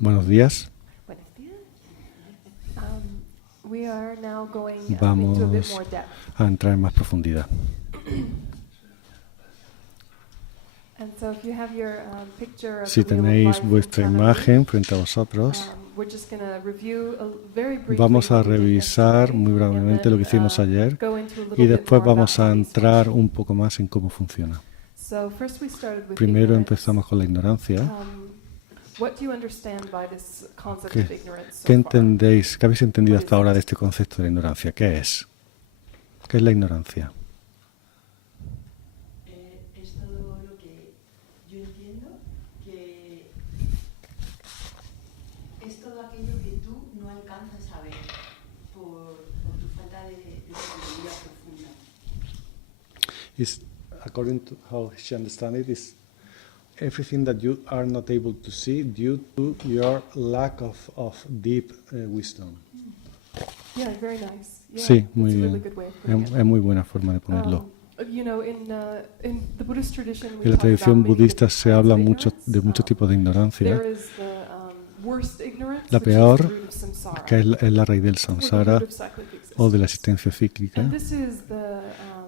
Buenos días. Buenos días. We are now going into a bit Vamos more depth. a entrar en más profundidad. And so if you have your picture of Si the Wheel of tenéis Life in vuestra front of you, imagen frente a vosotros, we're just going to review very briefly vamos a what we did revisar yesterday, muy and brevemente then, lo que hicimos ayer go into a little y bit después more vamos about a how these entrar function. un poco más en cómo funciona. So first we started with Primero ignorance. empezamos con la ignorancia. What do you understand by this concept ¿Qué, of ignorance so qué far? entendéis, qué habéis entendido hasta ahora de este concepto de la ignorancia? ¿Qué es? ¿Qué es la ignorancia? Es todo lo que yo entiendo, que es todo aquello que tú no alcanzas a ver por tu falta de sabiduría profunda. Is, according to how she understands it, is everything that you are not able to see due to your lack of deep wisdom. Yeah, very nice. Yeah, Sí, that's muy a really bien. good way of putting it. Es muy buena forma de ponerlo. You know, in the Buddhist tradition, we En la talk tradición about maybe budista different se habla kinds of mucho ignorance. de muchos tipos de ignorancia. There is the worst ignorance, La which is peor, the root of samsara, que es la raíz del or the samsara root of cyclic o de la existence. existencia cíclica. And this is the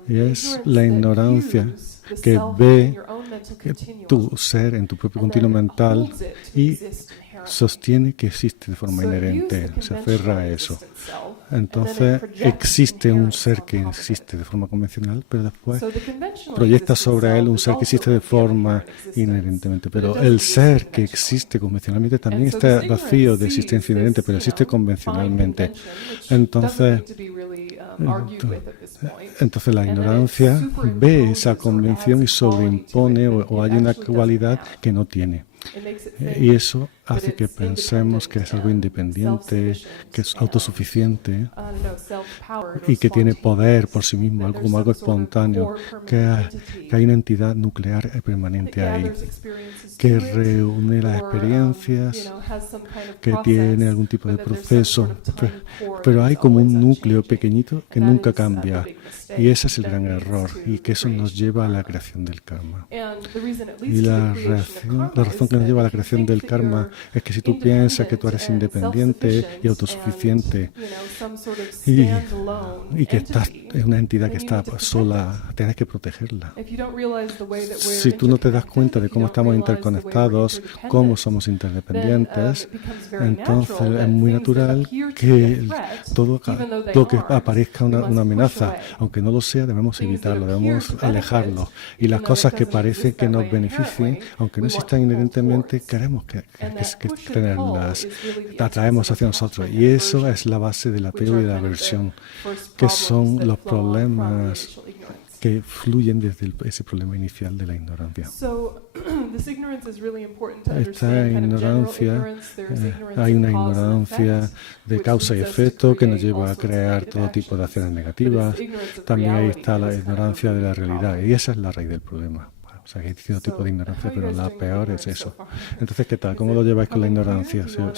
Y es ignorance la that ignorancia views the que self ve in your own mental que continuum tu ser en tu propio and continuo then mental holds it to y exist inherently. sostiene que existe de forma So it views inherente, the se aferra a conventional eso. existent self, and then it Entonces projects existe un inherent ser self que on top of existe it. de forma convencional, pero después So the conventional proyecta existent sobre él self un is ser que also existe de empty of forma inherent existence, inherentemente. but it Pero doesn't el exist ser que conventionally. existe convencionalmente también And so está this vacío ignorance de existencia sees inherente, this, pero you existe know, fine convencionalmente. convention, which Entonces, doesn't need to be really argued with at this point. Entonces la And then it ignorancia ve esa superimposes or convención y adds a quality to sobreimpone it o that hay it una actually doesn't cualidad have. que no tiene. It makes it Y think eso that hace que it's pensemos que es algo independent independiente, self-sufficient que es and, autosuficiente I don't know, self-powered y or que tiene poder por spontaneous, sí mismo, that algo there's como algo some sort of espontáneo, core que permanent hay, entity que hay una entidad nuclear that permanente ahí, gathers experiences que to it, reúne las or, experiencias, has some kind of que tiene process, algún tipo de but then there's some proceso, sort of tiny core pero that hay is como un always núcleo unchanging. pequeñito que And that nunca is the cambia. big mistake Y ese es el that gran leads error, to y que eso nos creation of lleva a la karma. creación del karma. And the reason it Y leads to la, the creation of la karma razón is que nos that lleva a la if you creación think del that karma you're es que si tú piensas que tú eres independent independiente and y autosuficiente some sort of y, standalone y que estás, entity, es una entidad que then you está need to protect sola, tienes que protegerla. If you don't realize the way that we're Si tú no te das interconnected, cuenta de if you cómo don't estamos realize the way we're interconectados, interdependent, cómo somos then interdependientes, it becomes very entonces natural es that muy things that natural appear to be que a threat, todo even though they lo que aren't, aparezca we una must push amenaza, away. aunque no lo sea, debemos Things that evitarlo, appear debemos to benefit, alejarlo. Y even las though it cosas que doesn't parecen exist que that nos way beneficien, inherently, aunque no we want to existan pull inherentemente, towards. queremos que And that push and pull tenerlas, is really the essence atraemos of hacia nosotros. attachment Y and eso aversion, es la base del which apego y are de la kind of the aversión, first que problems son that los flow on from the problemas initial ignorance. que fluyen desde ese problema inicial de la ignorancia. So, this ignorance is really important to Esta understand kind of general ignorancia, ignorance. There's ignorance hay of una cause and ignorancia effect, de which causa y leads us to efecto que nos create lleva all a sorts of crear negative todo tipo de actions. acciones But negativas. it's ignorance of También ahí reality está that la is kind of the ignorancia de root la of the realidad, problem. y esa es la raíz del problema. O sea, que hay distintos tipos de So, ignorancia, how are you pero guys la doing with peor es ignorance so eso. far? Entonces, ¿qué tal? Is ¿Cómo it lo lleváis con la coming ignorancia? clear? Do you wanna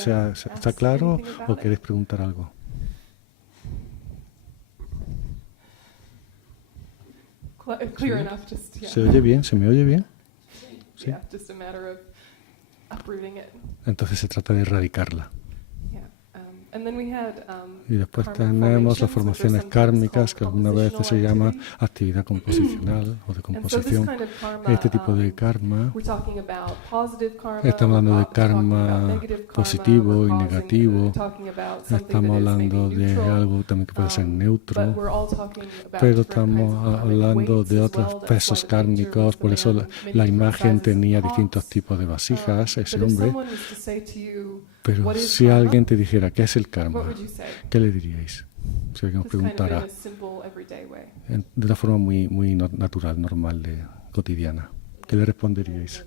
¿Está ask claro anything o about queréis it? preguntar algo? Clear enough, just, yeah. ¿Se oye bien? ¿Se me oye bien? Sí. Yeah, just a matter of uprooting it. Entonces se trata de erradicarla. Yeah. And then we had, Y después karmic tenemos las formations, which are formaciones sometimes kármicas, called que alguna vez se compositional llama activity. actividad composicional o de And so this composición. kind of karma, Este tipo de karma, we're talking about positive karma, estamos hablando de we're talking about karma negative karma, positivo we're y negativo, talking about something estamos that is hablando maybe de neutral, algo también que puede ser but neutro, we're all talking about pero different kinds estamos of karmic hablando weights de as otros well. That's why pesos the picture kármicos, was por the eso man with many la different imagen sizes of tenía distintos pots. tipos de vasijas, ese But if hombre. someone was to say to you, Pero what is si karma? alguien te dijera, ¿qué es el What karma? would you say? ¿Qué le diríais? Si alguien os Just kind of in preguntara a simple, everyday way. de una forma muy natural, normal, cotidiana, ¿qué le responderíais?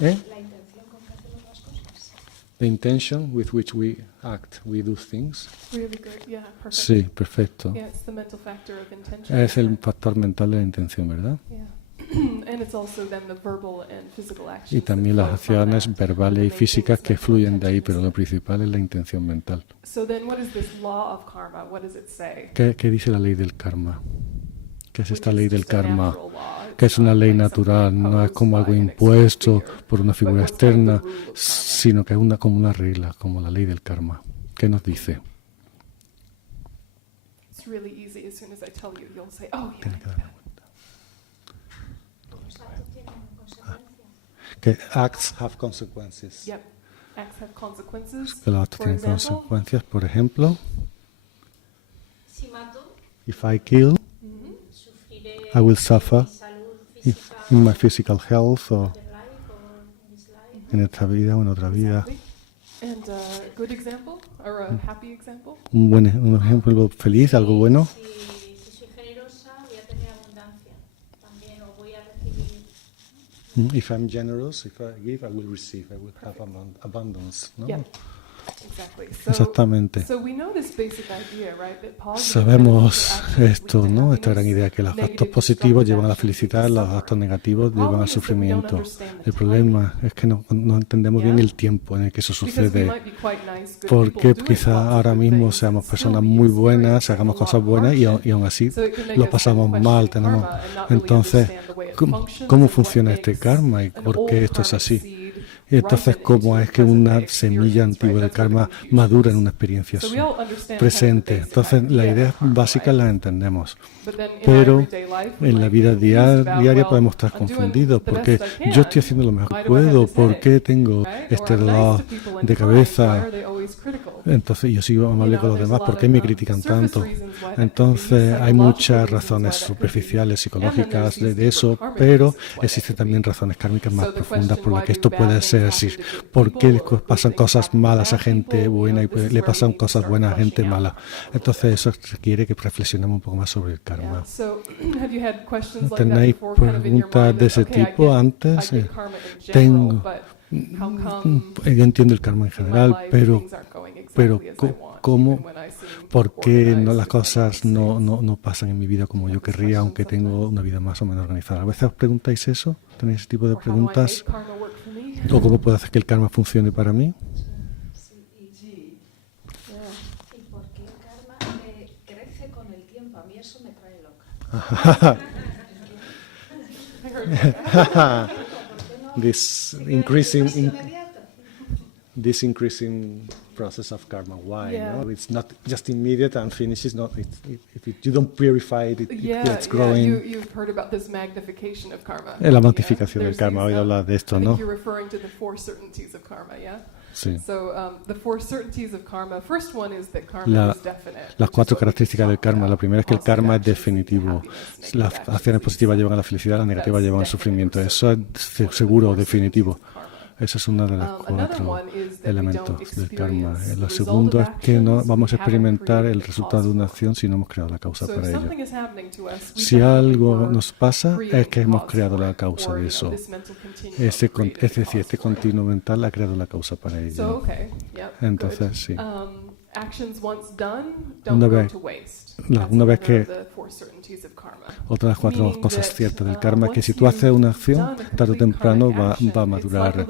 ¿Eh? La intención con que hacemos las cosas. The intention with which we act, we do things. Really great. Yeah, perfect. Sí, perfecto. Yeah, it's the mental factor of intention. Es el factor mental de la intención, ¿verdad? Yeah. And it's also then the verbal and physical actions Y también that las flow from acciones that. verbales y The main físicas thing is que mental fluyen de ahí, intention. pero lo principal es la intención mental. So then what is this law of karma? What does it say? ¿Qué dice la ley del karma? ¿Qué es esta Which ley is del just a karma? natural law. que es una ley natural, no es como algo impuesto por una figura externa, sino que es como una regla, como la ley del karma. ¿Qué nos dice? It's really easy. As soon as I tell you, you'll say, "Oh, yeah." Tiene que darme cuenta. Los actos tienen consecuencias. Que acts have consequences. Yep. Acts have consequences. Que los actos For tienen example, consecuencias. Por ejemplo, Si mato, if I kill, sufriré I will suffer mi salud física in my physical health or other life or in this life. en esta vida o en otra vida. exactly. And a good example or a happy example. Un ejemplo feliz, algo bueno. Si soy generosa, voy a tener abundancia también, o voy a recibir. If I'm generous, if I give, I will receive. I will have abundance. ¿no? Yeah. Exactly. So, Exactamente. So we know this basic idea, right? That positive Sabemos actions lead esto, to ¿no? Esta gran happiness, idea que los actos negative positivos destructive llevan a la actions felicidad, lead to los actos negativos llevan al sufrimiento. El problema es que no entendemos bien el tiempo en el que eso Because we sucede. might be quite nice, good Porque people doing quizá lots of ahora good mismo things seamos and personas still be muy buenas, experiencing hagamos a lot cosas of buenas hardship. y aún así So it can make lo us pasamos question mal. Tenemos, karma and not really entonces, understand the way it ¿cómo functions cómo and funciona what este makes karma y an por old qué esto es karmic así? seed Y entonces, ripen ¿cómo into es a que present una day semilla experience, antigua right? del That's where the karma confusion madura en is. una experiencia So we all understand kind of the presente? basic Entonces, la idea idea of karma, básica right? la entendemos. But then in our Pero everyday life, we en la might vida get confused about, diaria well, podemos estar I'm doing confundidos the porque best I yo estoy can. haciendo lo mejor Why que do I have puedo, this ¿por headache? qué tengo Right? este Or I'm nice dolor to people and de kind. Why cabeza? are they always critical? Entonces yo sigo amable con los demás, ¿por qué me critican tanto? Entonces hay muchas razones superficiales, psicológicas de eso, pero existen también razones kármicas más profundas por las que esto puede ser así. ¿Por qué le pasan cosas malas a gente buena y le pasan cosas buenas a gente mala? Entonces eso requiere que reflexionemos un poco más sobre el Yeah. karma. So, have you had questions like that ¿Tenéis before, kind of in your preguntas mind de that, ese okay, I tipo get- antes? I get karma in Tengo. general, but how come Yo entiendo el karma en in my general, life pero things aren't going exactly pero as I want, ¿cómo? even when I seem ¿por qué no organized, las if that cosas makes sense? no pasan en mi vida como yo querría, aunque tengo una vida más o menos organizada? ¿A veces os preguntáis eso? ¿Tenéis ese tipo de Or how do I make preguntas? karma work for me? ¿O cómo puedo hacer que el karma funcione para mí? Sí. Yeah. ¿Y por qué el karma crece con el tiempo? A mí eso me trae loca. I heard This ¿Es increasing inmediato? this increasing process of karma. Why? Yeah. No? It's not just immediate and finishes. Not if you don't purify it, it Yeah, gets yeah, growing. you've heard about this magnification of karma. La magnificación Yeah, del karma. He there's oído hablar de I esto, think ¿no? you're referring to the four certainties of karma, yeah? Sí. So the four certainties of karma. First one is that karma La- is definite. Las which is cuatro what we características del talked karma. about. La primera es que el Positive karma es actions lead to definitivo. happiness, negative Las actions acciones lead to positivas llevan a la felicidad, las negativas llevan al sufrimiento. Eso es seguro, definitivo. Esa es una de las cuatro elementos del karma. Lo segundo es que no vamos a experimentar el resultado de una acción si no hemos creado la causa para ello. Si algo nos pasa es que hemos creado la causa de eso. Es decir, este continuo mental ha creado la causa para ello. Entonces, sí. Una vez que otra de las cuatro cosas ciertas del karma es que si tú haces una acción, tarde o temprano va a madurar.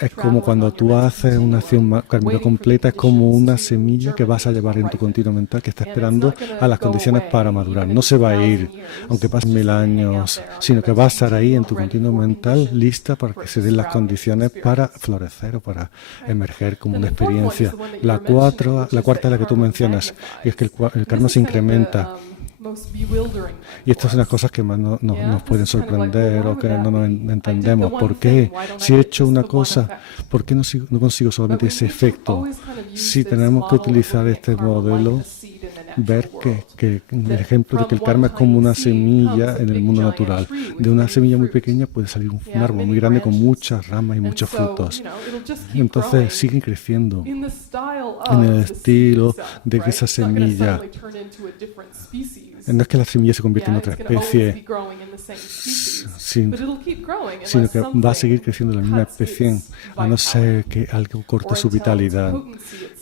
Es como cuando tú haces una acción kármica completa, es como una semilla que vas a llevar en tu continuo mental que está esperando a las condiciones para madurar. No se va a ir, aunque pasen 1000 años, sino que va a estar ahí en tu continuo mental, lista para que se den las condiciones para florecer o para emerger como una experiencia. La cuarta es la que tú mencionas, y es que el karma se incrementa. Y estas son las cosas que más nos pueden sorprender o que no nos entendemos. ¿Por qué? Si he hecho una cosa, ¿por qué no consigo solamente ese efecto? Si tenemos que utilizar este modelo, ver que el ejemplo de que el karma es como una semilla en el mundo natural. De una semilla muy pequeña puede salir un árbol muy grande con muchas ramas y muchos frutos. Entonces siguen creciendo en el estilo de que esa semilla. No es que la semilla se convierta en otra especie, sino que va a seguir creciendo en la misma especie, a no ser que algo corte su vitalidad.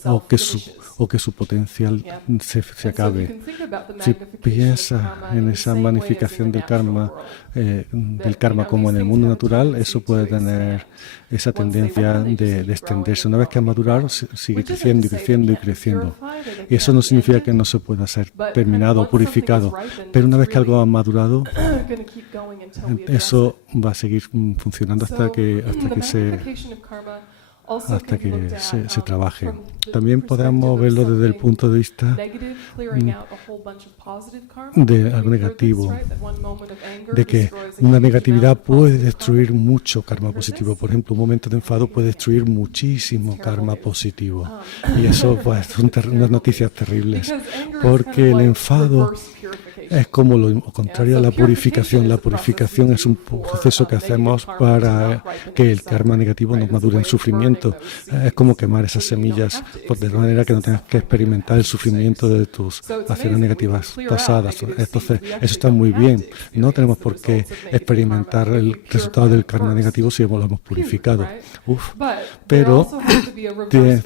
o que su potencial se acabe. Si piensas en esa magnificación del karma como en el mundo natural, eso puede tener esa tendencia de extenderse. Una vez que ha madurado, sigue creciendo y creciendo y creciendo. Y eso no significa que no se pueda ser terminado o purificado, pero una vez que algo ha madurado, eso va a seguir funcionando hasta que se trabaje. También podemos verlo desde el punto de vista de algo negativo, de que una negatividad puede destruir mucho karma positivo. Por ejemplo, un momento de enfado puede destruir muchísimo karma positivo. Y eso pues, son unas noticias terribles, porque el enfado es como lo contrario a la purificación. La purificación es un proceso que hacemos para que el karma negativo no madure en sufrimiento. Es como quemar esas semillas de manera que no tengas que experimentar el sufrimiento de tus acciones negativas pasadas. Entonces, eso está muy bien. No tenemos por qué experimentar el resultado del karma negativo si lo hemos purificado. Pero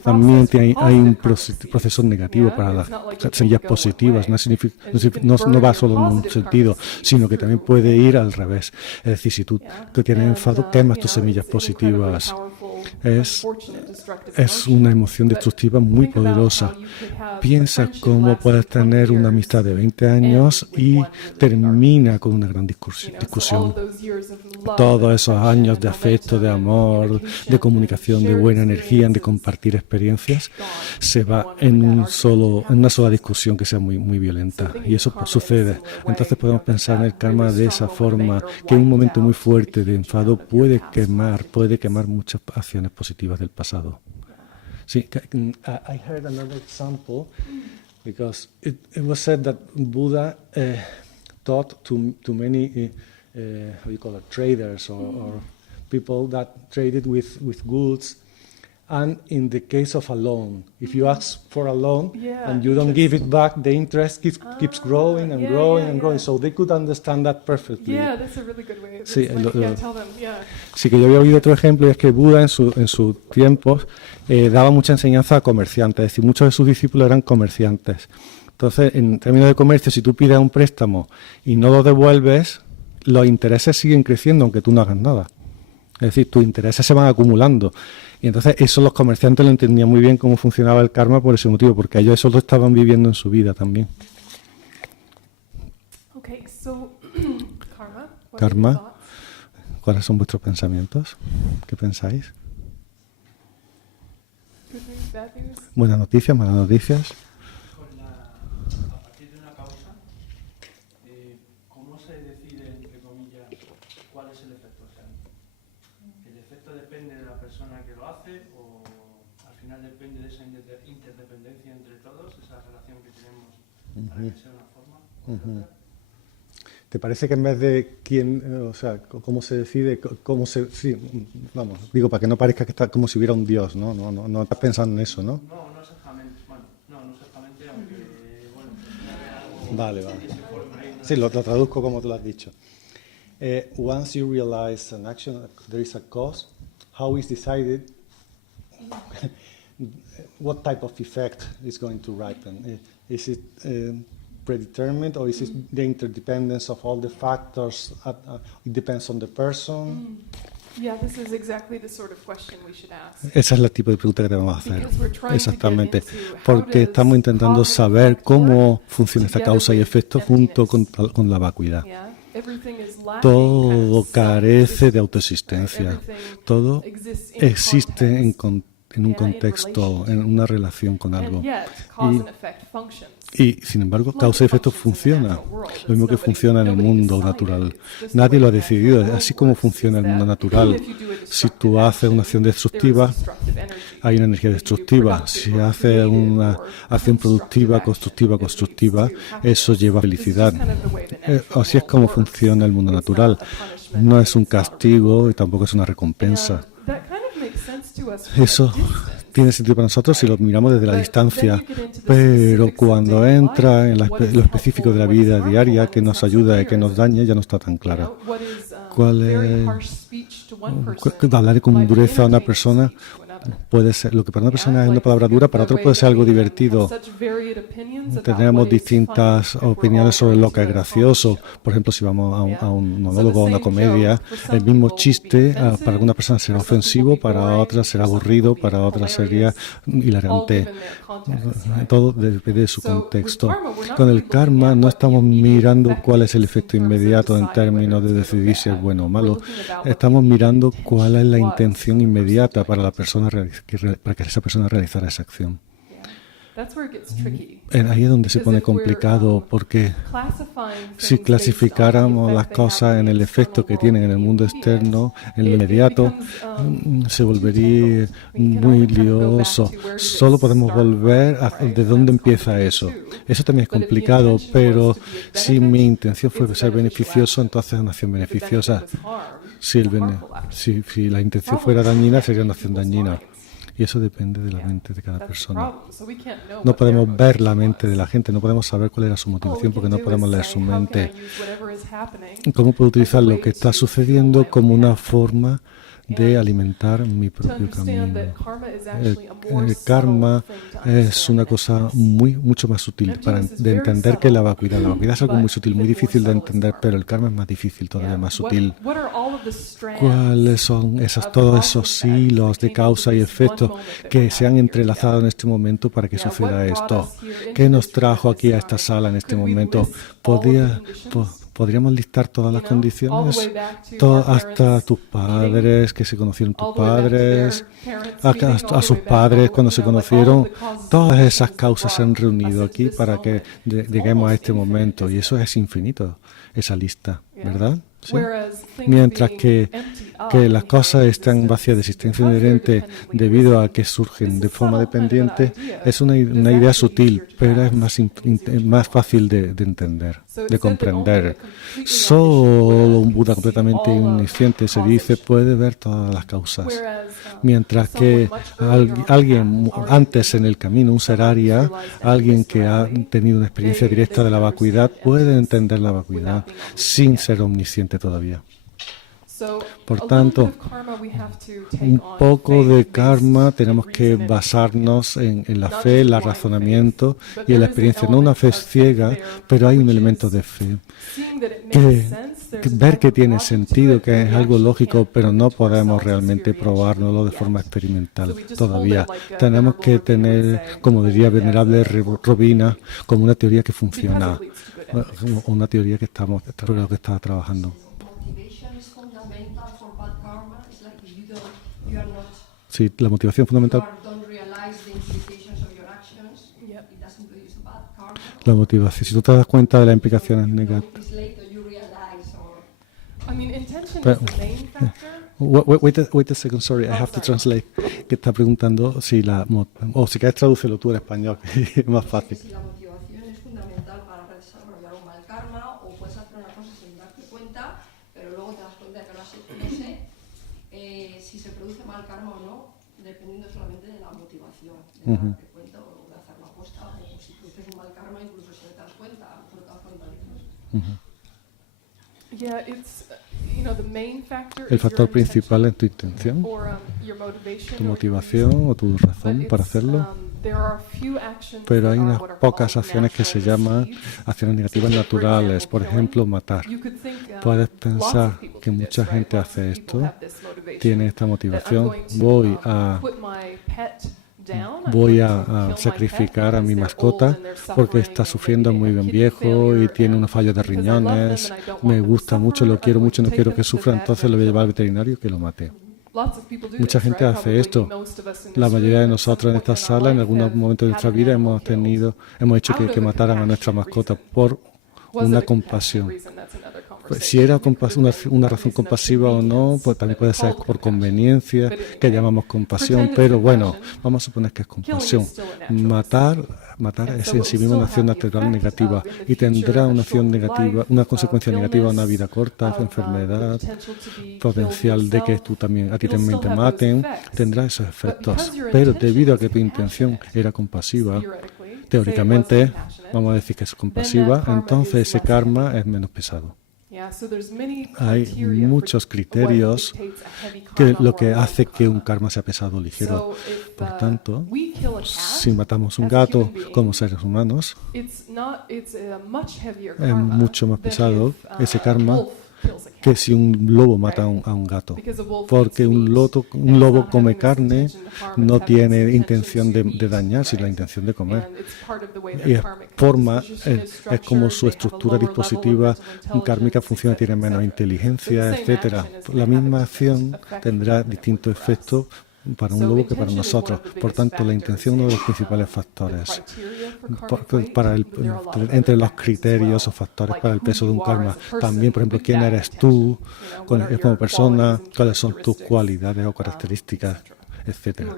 también hay un proceso negativo para las semillas positivas. No va solo en un sentido, sino que también puede ir al revés. Es decir, si tú tienes enfado, quemas tus semillas positivas. Es una emoción destructiva muy poderosa. Piensa cómo puedes tener una amistad de 20 años y termina con una gran discusión. Todos esos años de afecto, de amor, de comunicación, de buena energía, de compartir experiencias, se va en una sola discusión que sea muy, muy violenta. Y eso sucede. Entonces podemos pensar en el karma de esa forma, que un momento muy fuerte de enfado puede quemar muchas acciones positivas del pasado. Sí, I heard another example because it was said that Buddha taught to many how you call it, traders or people that traded with goods. And in the case of a loan, if you ask for a loan and you don't give it back, the interest keeps growing and growing and growing. So they could understand that perfectly. Yeah, that's a really good way. Sí, Tell them, sí, que yo había oído otro ejemplo, y es que Buda en sus tiempos daba mucha enseñanza a comerciantes, es decir, muchos de sus discípulos eran comerciantes. Entonces, en términos de comercio, si tú pides un préstamo y no lo devuelves, los intereses siguen creciendo aunque tú no hagas nada. Es decir, tus intereses se van acumulando. Y entonces eso los comerciantes lo entendían muy bien cómo funcionaba el karma por ese motivo, porque ellos eso lo estaban viviendo en su vida también. Okay, so karma. ¿Cuáles son vuestros pensamientos? ¿Qué pensáis? Good news, bad news? Buenas noticias, malas noticias. A partir de una causa, ¿cómo se decide, entre comillas, cuál es el efecto? O sea, ¿el efecto depende de la persona que lo hace o al final depende de esa interdependencia entre todos, esa relación que tenemos para que sea una forma o otra? ¿Te parece que en vez de quién, o sea, cómo se decide, sí, vamos, digo, para que no parezca que está como si hubiera un Dios, ¿no? No estás pensando en eso, ¿no? No exactamente, no exactamente, aunque, bueno, Vale. Sí, lo traduzco como tú lo has dicho. Once you realize an action, there is a cause, how is decided what type of effect is going to ripen? Is it predetermined, or is it the interdependence of all the factors? It depends on the person. Yeah, this is exactly the sort of question we should ask. Esa es el tipo de pregunta que debemos hacer. Exactamente. Porque estamos intentando saber cómo funciona esta causa y efecto junto con la vacuidad. Todo carece de autoexistencia. Todo existe en un contexto, en una relación con algo. Y, sin embargo, causa y efecto funciona. Lo mismo que funciona en el mundo natural. Nadie lo ha decidido. Así como funciona el mundo natural. Si tú haces una acción destructiva, hay una energía destructiva. Si haces una acción productiva, constructiva, eso lleva felicidad. Así es como funciona el mundo natural. No es un castigo y tampoco es una recompensa. Eso tiene sentido para nosotros si lo miramos desde la distancia, pero cuando entra en lo específico de la vida diaria, que nos ayuda y que nos daña, ya no está tan clara. ¿Cuál es hablar con dureza a una persona? puede ser, lo que para una persona es una palabra dura, para otro puede ser algo divertido. Tenemos distintas opiniones sobre lo que es gracioso. Por ejemplo, si vamos a un monólogo o una comedia, el mismo chiste para alguna persona será ofensivo, para otra será aburrido, para otra sería hilarante. Todo depende de su contexto. Con el karma no estamos mirando cuál es el efecto inmediato en términos de decidir si es bueno o malo. Estamos mirando cuál es la intención inmediata para la persona para que esa persona realizara esa acción. Ahí es donde se pone complicado, porque si clasificáramos las cosas en el efecto que tienen en el mundo externo, en lo inmediato, se volvería muy lioso. Solo podemos volver a de dónde empieza eso. Eso también es complicado, pero si mi intención fue ser beneficioso, entonces es una acción beneficiosa. Si la intención fuera dañina, sería una acción dañina. Y eso depende de la mente de cada persona. No podemos ver la mente de la gente, no podemos saber cuál era su motivación porque no podemos leer su mente. ¿Cómo puedo utilizar lo que está sucediendo como una forma de alimentar mi propio camino? El karma es una cosa mucho más sutil de entender que la vacuidad. La vacuidad es algo muy sutil, muy difícil de entender, pero el karma es más difícil, todavía más sutil. ¿Cuáles son todos esos hilos de causa y efecto que se han entrelazado en este momento para que suceda esto? ¿Qué nos trajo aquí a esta sala en este momento? ¿Podríamos listar todas las condiciones? Hasta tus padres, que se conocieron tus padres, a sus padres cuando se conocieron. Todas esas causas se han reunido aquí para que lleguemos a este momento. Y eso es infinito, esa lista, ¿verdad? ¿Sí? Mientras que las cosas están vacías de existencia inherente debido a que surgen de forma dependiente, es una idea sutil, pero es más fácil de entender, de comprender. Solo un Buda completamente omnisciente, se dice, puede ver todas las causas. Mientras que alguien antes en el camino, un ser Arya, alguien que ha tenido una experiencia directa de la vacuidad, puede entender la vacuidad sin ser omnisciente todavía. Por tanto, un poco de karma tenemos que basarnos en la fe, el razonamiento y en la experiencia. No una fe ciega, pero hay un elemento de fe. Ver que tiene sentido, que es algo lógico, pero no podemos realmente probárnoslo de forma experimental todavía. Tenemos que tener, como diría Venerable Robina, como una teoría que funciona, una teoría que estaba trabajando. Sí, la motivación fundamental. La motivación, si tú te das cuenta de las implicaciones negativas. Wait a second, sorry, I have to translate. Que está preguntando si si quieres tradúcelo tú en español, que es más fácil. Si la motivación es fundamental para desarrollar un mal karma, o puedes hacer una cosa sin darte cuenta, pero luego te das cuenta de que lo has hecho, no sé. Si se produce mal karma o no, dependiendo solamente de la motivación, de darte cuenta o de hacer la aposta, o si produces un mal karma, incluso si no te das cuenta, a lo mejor te das cuenta después. El factor principal es tu intención, tu motivación o tu razón para hacerlo. Pero hay unas pocas acciones que se llaman acciones negativas naturales. Por ejemplo, matar. Puedes pensar que mucha gente hace esto, tiene esta motivación. Voy a sacrificar a mi mascota porque está sufriendo, muy bien viejo y tiene unos fallos de riñones. Me gusta mucho, lo quiero mucho, no quiero que sufra, entonces lo voy a llevar al veterinario que lo mate. Mucha gente hace esto. La mayoría de nosotros en esta sala, en algún momento de nuestra vida, hemos hecho que mataran a nuestra mascota por una compasión. Si era una razón compasiva o no, pues también puede ser por conveniencia, que llamamos compasión, pero bueno, vamos a suponer que es compasión. Matar es en sí mismo una acción natural negativa y tendrá una acción negativa, una consecuencia negativa, una vida corta, enfermedad, potencial de que a ti también te maten, tendrá esos efectos. Pero debido a que tu intención era compasiva, teóricamente, vamos a decir que es compasiva, entonces ese karma es menos pesado. Hay muchos criterios que lo que hace que un karma sea pesado o ligero. Por tanto, si matamos un gato como seres humanos, es mucho más pesado ese karma que si un lobo mata a un gato. Porque un lobo come carne, no tiene intención de dañar, sino la intención de comer. Y es como su estructura dispositiva kármica funciona, tiene menos inteligencia, etcétera. La misma acción tendrá distintos efectos para un lobo que para nosotros. Por tanto, la intención es uno de los principales factores entre los criterios o factores para el peso de un karma. También, por ejemplo, quién eres tú como persona, cuáles son tus cualidades o características, etcétera.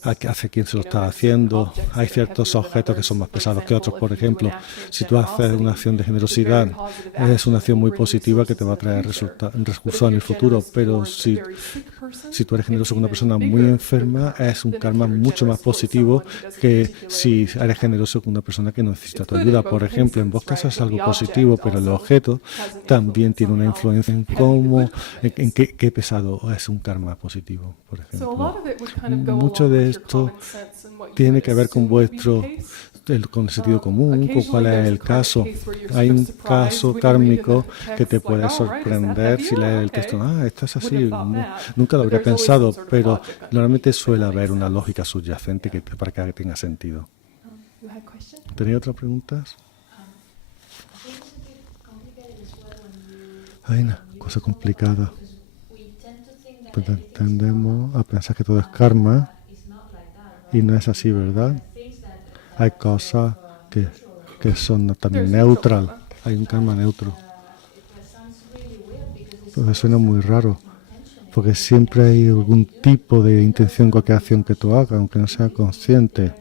Hacia quién se lo está haciendo. Hay ciertos objetos que son más pesados que otros. Por ejemplo, si tú haces una acción de generosidad, es una acción muy positiva que te va a traer recursos en el futuro. Pero si tú eres generoso con una persona muy enferma, es un karma mucho más positivo que si eres generoso con una persona que no necesita tu ayuda. Por ejemplo, en vos casos es algo positivo, pero el objeto también tiene una influencia en qué pesado es un karma positivo, por ejemplo. Mucho de esto tiene que ver con con el sentido común, con cuál es el caso. Hay un caso kármico que te puede sorprender si lees el texto. Esto es así, nunca lo habría pensado, pero normalmente suele haber una lógica subyacente para que tenga sentido. ¿Tenía otras preguntas? Hay una cosa complicada. Pues tendemos a pensar que todo es karma y no es así, ¿verdad? Hay cosas que son también neutral. Hay un karma neutro. Entonces suena muy raro, porque siempre hay algún tipo de intención, cualquier acción que tú hagas, aunque no sea consciente.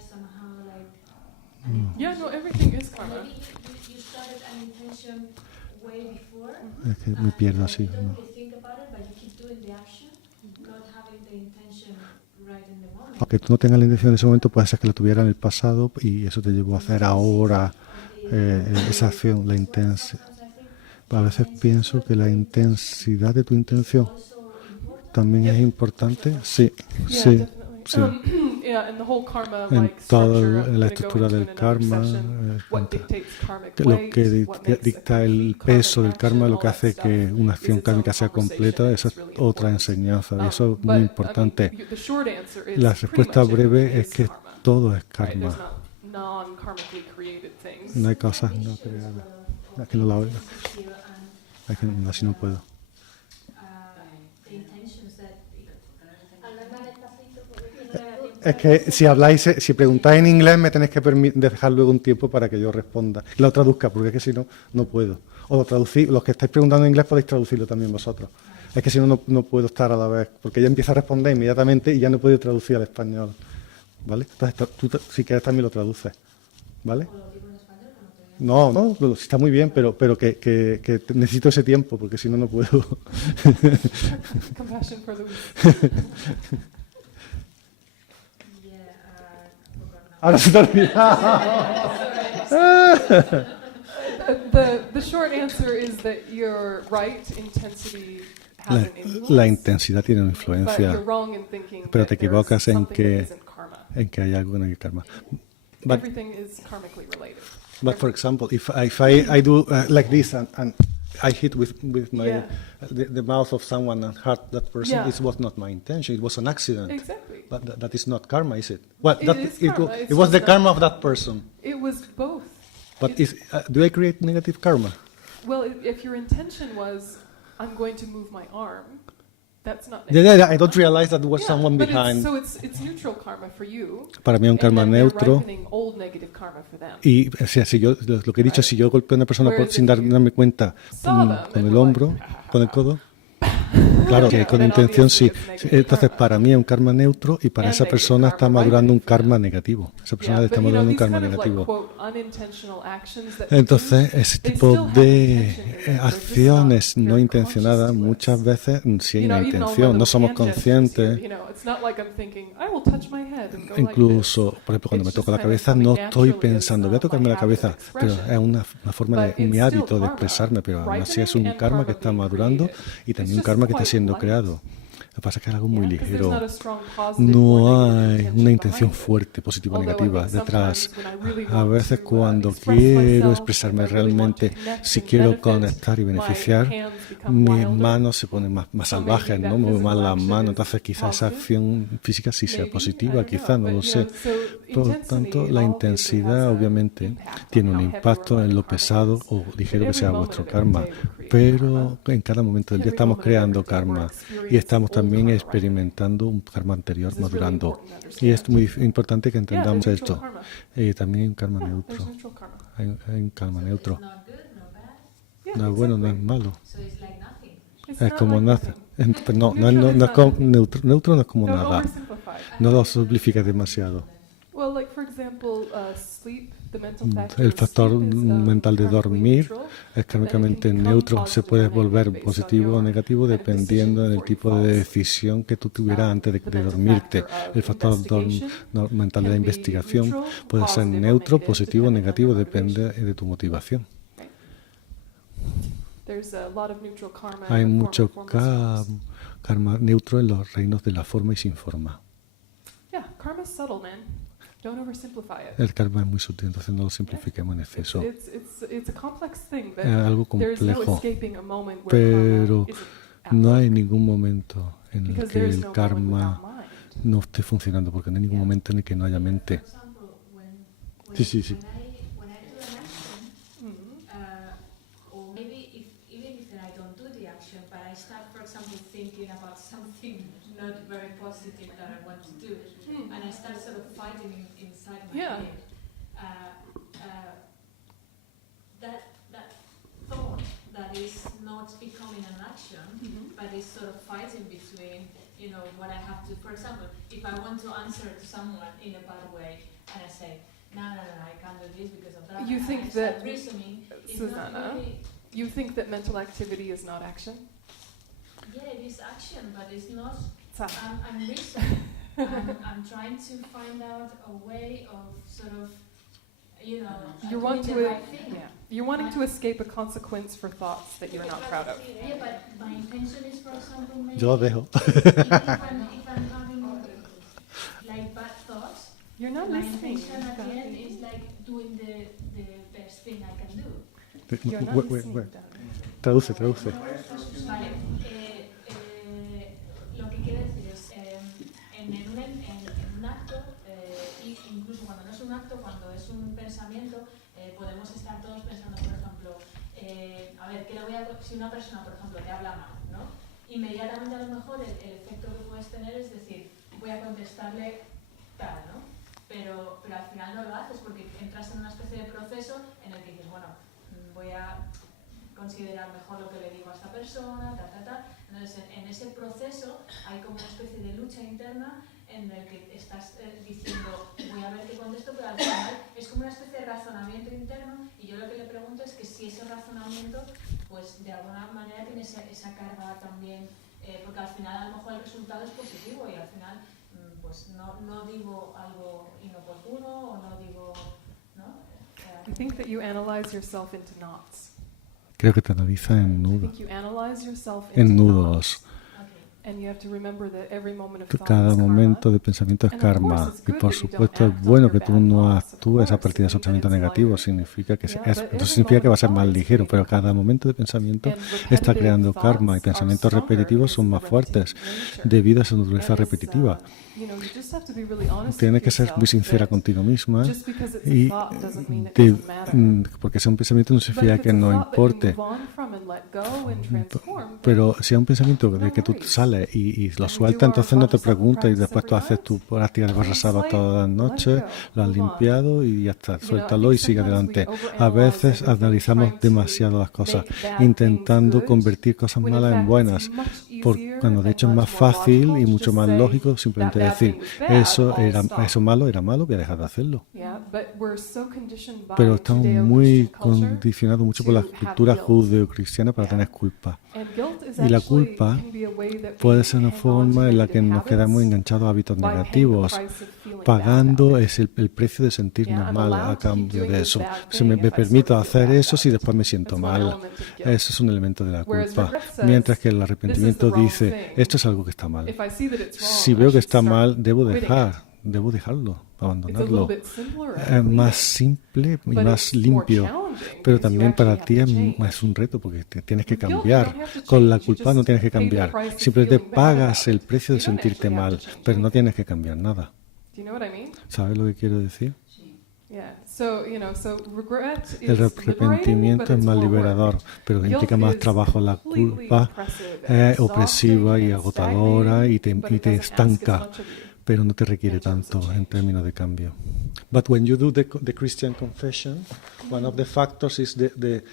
Es que me pierdo así, ¿no? Aunque tú no tengas la intención en ese momento, puede ser que la tuviera en el pasado y eso te llevó a hacer ahora esa acción, la intensidad. A veces pienso que la intensidad de tu intención también es importante. Sí. En toda la estructura del karma, lo que dicta el peso del karma, lo que hace que una acción kármica sea completa, esa es otra enseñanza, y eso es muy importante. La respuesta breve es que todo es karma. No hay cosas no creadas. Es que no la oigo. Es que así no puedo. Es que si preguntáis en inglés me tenéis que dejar luego un tiempo para que yo responda. Lo traduzca, porque es que si no, no puedo. O lo traducís, los que estáis preguntando en inglés podéis traducirlo también vosotros. Es que si no, no puedo estar a la vez, porque ella empieza a responder inmediatamente y ya no puedo traducir al español. ¿Vale? Entonces tú si quieres también lo traduces. ¿Vale? No, está muy bien, pero que necesito ese tiempo, porque si no, no puedo. Ahora se te olvida. The short answer is that you're right. Intensity has an influence. La intensidad tiene una influencia, But you're wrong in thinking pero that te equivocas there's en something that que isn't karma. hay algo en el karma. Everything is karmically related. But for example, if I do like this and I hit with my the mouth of someone and hurt that person, it was not my intention. It was an accident. Exactly. But that is not karma, is it? Well, It was the just karma of that person. It was both. But do I create negative karma? Well, if your intention was, I'm going to move my arm, that's not. Yeah, I don't realize that there was someone but behind. So it's neutral karma for you. Para mí es un karma neutro. Old negative karma for them. Y o sea, si yo lo que he dicho, si yo golpeo a una persona sin darme cuenta con el hombro, con el codo. Claro, que con intención sí. Entonces, para mí es un karma neutro y para esa persona está madurando un karma negativo. Esa persona está madurando un karma negativo. Entonces, ese tipo de acciones no intencionadas muchas veces sí hay una intención, no somos conscientes. Incluso, por ejemplo, cuando me toco la cabeza no estoy pensando, voy a tocarme la cabeza, pero es una forma de mi hábito de expresarme, pero aún así es un karma que está madurando y también un karma que está siendo creado. Lo que pasa es que es algo muy ligero. No hay una intención fuerte, positiva o negativa, detrás. A veces cuando quiero expresarme realmente, si quiero conectar y beneficiar, mis manos se ponen más salvajes, ¿no? Muevo más las manos. Entonces quizás esa acción física sí sea positiva, quizás, no lo sé. Por lo tanto, la intensidad obviamente tiene un impacto en lo pesado o ligero que sea vuestro karma. Pero en cada momento del día estamos creando karma y estamos también experimentando un karma anterior madurando. Y es muy importante que entendamos esto. También hay un karma neutro. Hay un karma neutro. No es bueno, no es malo. Es como nada. No es como neutro no es como nada. No lo simplifica demasiado. El factor mental de dormir es kármicamente neutro, se puede volver positivo o negativo dependiendo del tipo de decisión que tú tuvieras antes de dormirte. El factor mental de la investigación puede ser neutro, positivo o negativo, depende de tu motivación. Hay mucho karma neutro en los reinos de la forma y sin forma. El karma es muy sutil, entonces no lo simplifiquemos en exceso. Es algo complejo, pero no hay ningún momento en el que el karma no esté funcionando, porque no hay ningún momento en el que no haya mente. Sí. And I start sort of fighting inside my head. That thought that is not becoming an action, but is sort of fighting between, what I have to. For example, if I want to answer to someone in a bad way, and I say, no, I can't do this because of that. You think that, reasoning Susanna, really, you think that mental activity is not action? Yeah, it is action, but it's not. I'm reasoning. I'm trying to find out a way of sort of, you're wanting to escape a consequence for thoughts that you're not proud of. Yeah, but my intention is, for example, maybe Yo lo dejo. if I'm having like bad thoughts, You're not my listening. intention at the end is like doing the best thing I can do. You're not listening. Traduce. Vale, lo que quiero decir es, en un acto, incluso cuando no es un acto, cuando es un pensamiento, podemos estar todos pensando, por ejemplo, a ver, si una persona, por ejemplo, te habla mal, ¿no? Inmediatamente a lo mejor el efecto que puedes tener es decir, voy a contestarle tal, ¿no? Pero al final no lo haces porque entras en una especie de proceso en el que dices, bueno, voy a considerar mejor lo que le digo a esta persona, Entonces, en ese proceso hay como una especie de lucha interna en el que estás diciendo, voy a ver qué contesto, pero al final es como una especie de razonamiento interno y yo lo que le pregunto es que si ese razonamiento, pues de alguna manera tiene esa carga también, porque al final a lo mejor el resultado es positivo y al final pues no digo algo inoportuno o no digo, ¿no? I think that you analyze yourself into knots. Creo que te analiza en nudos. En nudos. Cada momento de pensamiento es karma. Y por supuesto es bueno que tú no actúes a partir de esos pensamientos negativos. Entonces significa que va a ser más ligero. Pero cada momento de pensamiento está creando karma. Y pensamientos repetitivos son más fuertes debido a su naturaleza repetitiva. Tienes que ser muy sincera contigo misma. Porque sea un pensamiento no significa que no importe. Pero si es un pensamiento de que tú sales y lo sueltas, entonces no te preguntas y después tú haces tu práctica de barra sábado todas las noches, lo has limpiado y ya está, suéltalo y sigue adelante. A veces analizamos demasiado las cosas, intentando convertir cosas malas en buenas, cuando de hecho es más fácil y mucho más lógico simplemente decir, eso malo era malo, voy a dejar de hacerlo. Pero estamos muy condicionados mucho por la cultura judeocristiana para tener culpa. Y la culpa puede ser una forma en la que nos quedamos enganchados a hábitos negativos, pagando el precio de sentirnos mal a cambio de eso. Si me permito hacer eso si después me siento mal. Eso es un elemento de la culpa. Mientras que el arrepentimiento dice, esto es algo que está mal. Si veo que está mal, debo dejarlo, abandonarlo. Es más simple y más limpio. Pero también para ti es un reto porque tienes que cambiar. Con la culpa no tienes que cambiar. Simplemente pagas el precio de sentirte mal, pero no tienes que cambiar nada. ¿Sabes lo que quiero decir? El arrepentimiento es más liberador, pero implica más trabajo. La culpa es opresiva y agotadora y te estanca, pero no te requiere tanto en términos de cambio. But when you do the Christian confession, one of the factors is the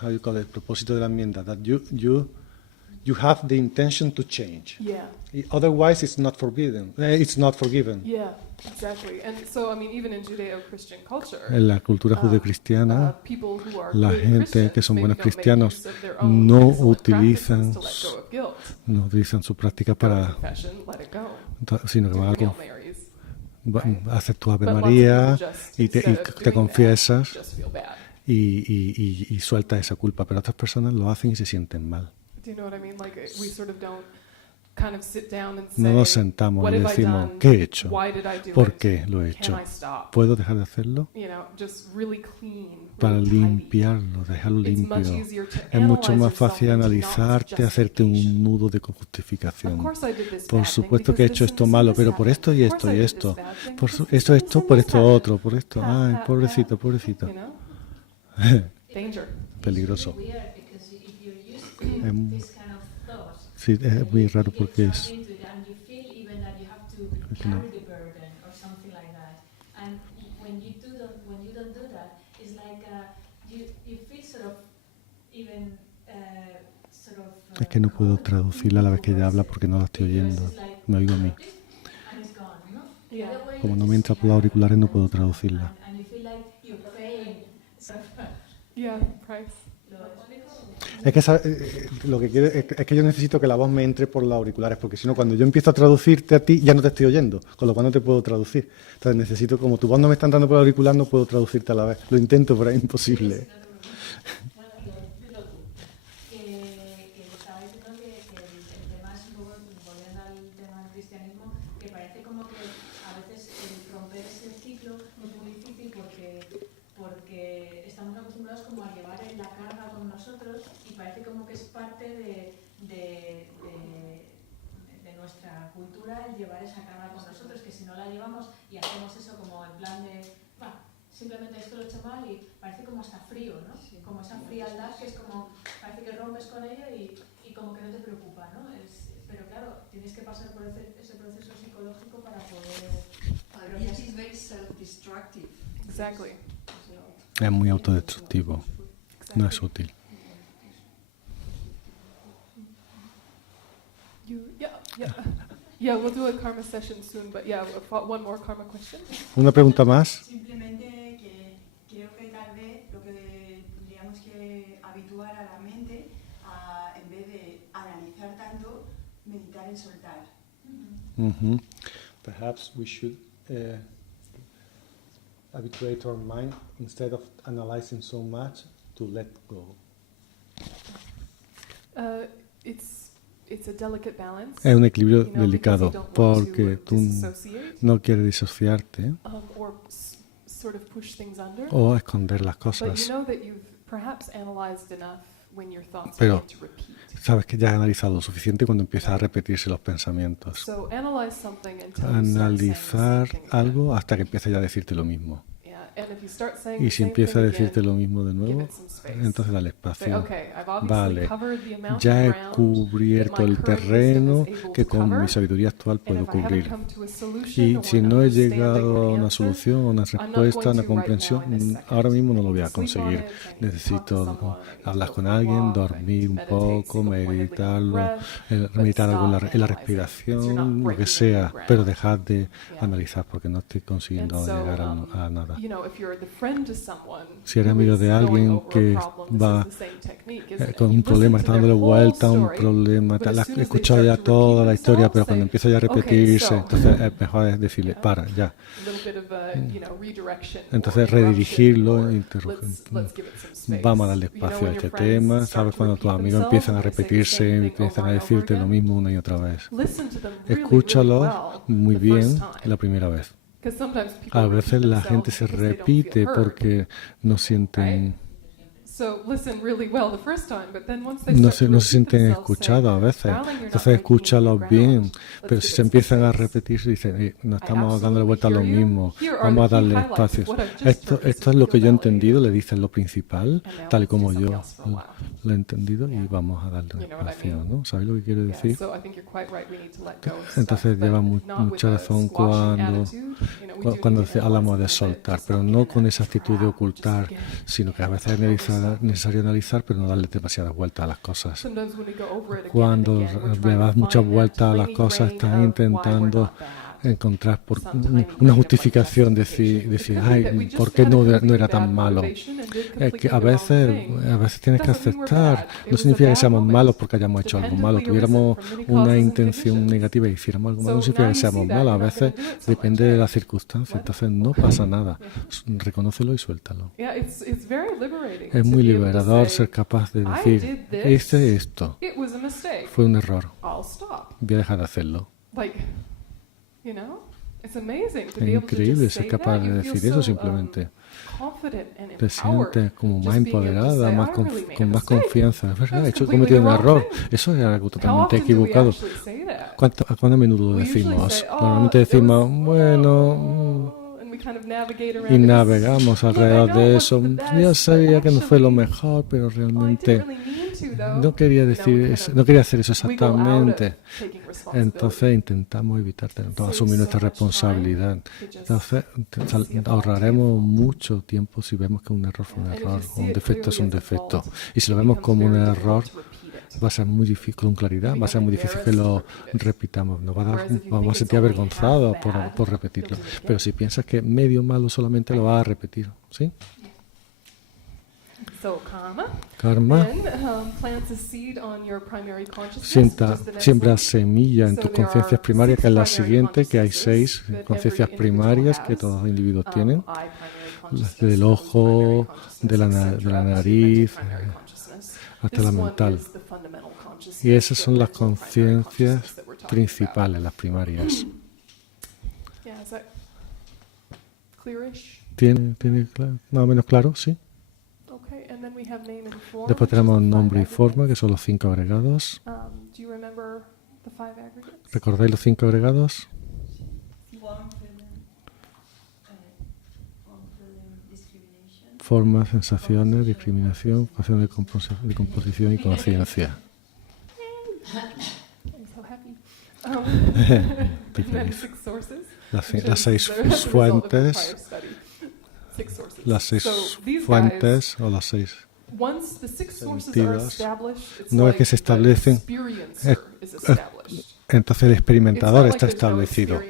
how you call it, propósito de la enmienda, that you have the intention to change. Yeah. Otherwise, it's not forbidden. It's not forgiven. Yeah, exactly. And so, I mean, even in Judeo-Christian culture, En la cultura judeocristiana, la gente que son buenos cristianos no utilizan su práctica para, sino que haces tu Ave María y te confiesas y sueltas esa culpa, pero otras personas lo hacen y se sienten mal. No nos sentamos y decimos, ¿qué he hecho? ¿Por qué lo he hecho? ¿Puedo dejar de hacerlo? Para limpiarlo, dejarlo limpio. Es mucho más fácil analizarte, hacerte un nudo de justificación. Por supuesto que he hecho esto malo, pero por esto y esto y esto. Por esto otro, por esto. Ay, pobrecito. Peligroso. Sí, es muy raro porque es... No. Es que no puedo traducirla a la vez que ella habla porque no la estoy oyendo. Me oigo a mí. Como no me entra por los auriculares, no puedo traducirla. Es que lo que quiero es que yo necesito que la voz me entre por los auriculares, porque si no, cuando yo empiezo a traducirte a ti, ya no te estoy oyendo, con lo cual no te puedo traducir. Entonces necesito, como tu voz no me está entrando por el auricular, no puedo traducirte a la vez. Lo intento, pero es imposible. Llevar esa carga con nosotros, que si no la llevamos y hacemos eso como en plan de, simplemente esto lo he hecho mal y parece como hasta frío, ¿no? Sí. Como esa frialdad que es como, parece que rompes con ella y como que no te preocupa, ¿no? Pero claro, tienes que pasar por ese proceso psicológico para poder... It is very self-destructive. Exactly. Es muy autodestructivo, no es útil. Yeah, we'll do a karma session soon, but yeah, one more karma question. Una pregunta más. Simplemente que creo que tal vez lo que tendríamos que habituar a la mente a, en vez de analizar tanto, meditar en soltar. Mm-hmm. Perhaps we should habituate our mind, instead of analyzing so much, to let go. Es un equilibrio delicado porque tú no quieres disociarte o esconder las cosas. Pero sabes que ya has analizado lo suficiente cuando empiezas a repetirse los pensamientos. Analizar algo hasta que empiece ya a decirte lo mismo. Y si empieza a decirte lo mismo de nuevo, entonces dale espacio. Vale, ya he cubierto el terreno que con mi sabiduría actual puedo cubrir. Y si no he llegado a una solución, una respuesta, una comprensión, ahora mismo no lo voy a conseguir. Necesito hablar con alguien, dormir un poco, meditar algo en la respiración, lo que sea, pero dejad de analizar porque no estoy consiguiendo llegar a nada. Si eres amigo de alguien que va con un problema, está dándole vuelta a un problema, he escuchado ya toda la historia, pero cuando empieza ya a repetirse, entonces es mejor decirle, para, ya. Entonces redirigirlo, vamos a darle espacio a este tema. Sabes, cuando tus amigos empiezan a repetirse, empiezan a decirte lo mismo una y otra vez. Escúchalo muy bien la primera vez. A veces la gente se repite porque no sienten... No se sienten escuchados a veces. Entonces escúchalos bien. Pero si se empiezan a repetir, dicen, no estamos dándole vuelta a lo mismo, vamos a darle espacio. Esto es lo que yo he entendido, le dicen lo principal, tal y como yo lo he entendido, y vamos a darle espacio, ¿no? ¿Sabéis lo que quiero decir? Entonces lleva mucha razón cuando hablamos de soltar, pero no con esa actitud de ocultar, sino que a veces es necesario analizar, pero no darle demasiadas vueltas a las cosas. Cuando le das muchas vueltas a las cosas, estás intentando encontrar una justificación, decir, ay, ¿por qué no era tan malo? Es que a veces tienes que aceptar. No significa que seamos malos porque hayamos hecho algo malo. Tuviéramos una intención negativa y hiciéramos algo malo, no significa que seamos malos. A veces depende de las circunstancias. Entonces no pasa nada. Reconócelo y suéltalo. Es muy liberador ser capaz de decir, hice esto. Fue un error. Voy a dejar de hacerlo. Es increíble ser capaz de decir eso simplemente. Te sientes como más empoderada, con más confianza. Es verdad, he cometido un error. Eso es algo totalmente equivocado. ¿Cuánto a menudo lo decimos? Normalmente decimos, bueno... Y navegamos alrededor de eso. Yo sabía que no fue lo mejor, pero realmente no quería hacer eso exactamente. Entonces intentamos evitar asumir nuestra responsabilidad. Entonces ahorraremos mucho tiempo si vemos que un error fue un error, o un defecto es un defecto. Y si lo vemos como un error, va a ser muy difícil, con claridad, va a ser muy difícil que lo repitamos. Vamos a sentir avergonzados por repetirlo. Pero si piensas que medio malo solamente lo vas a repetir, ¿sí? Karma siembra semilla en tus conciencias primarias, que es la siguiente, que hay 6 conciencias primarias que todos los individuos tienen. Del ojo, de la nariz, hasta la mental. Y esas son las conciencias principales, las primarias. ¿Tiene más o menos claro? Sí. Después tenemos nombre y forma, que son los 5 agregados. ¿Recordáis los 5 agregados? Formas, sensaciones, discriminación, función de composición y conciencia. Las 6 fuentes. Las 6 fuentes o las 6 sentidos, una vez que se establecen, entonces el experimentador está establecido.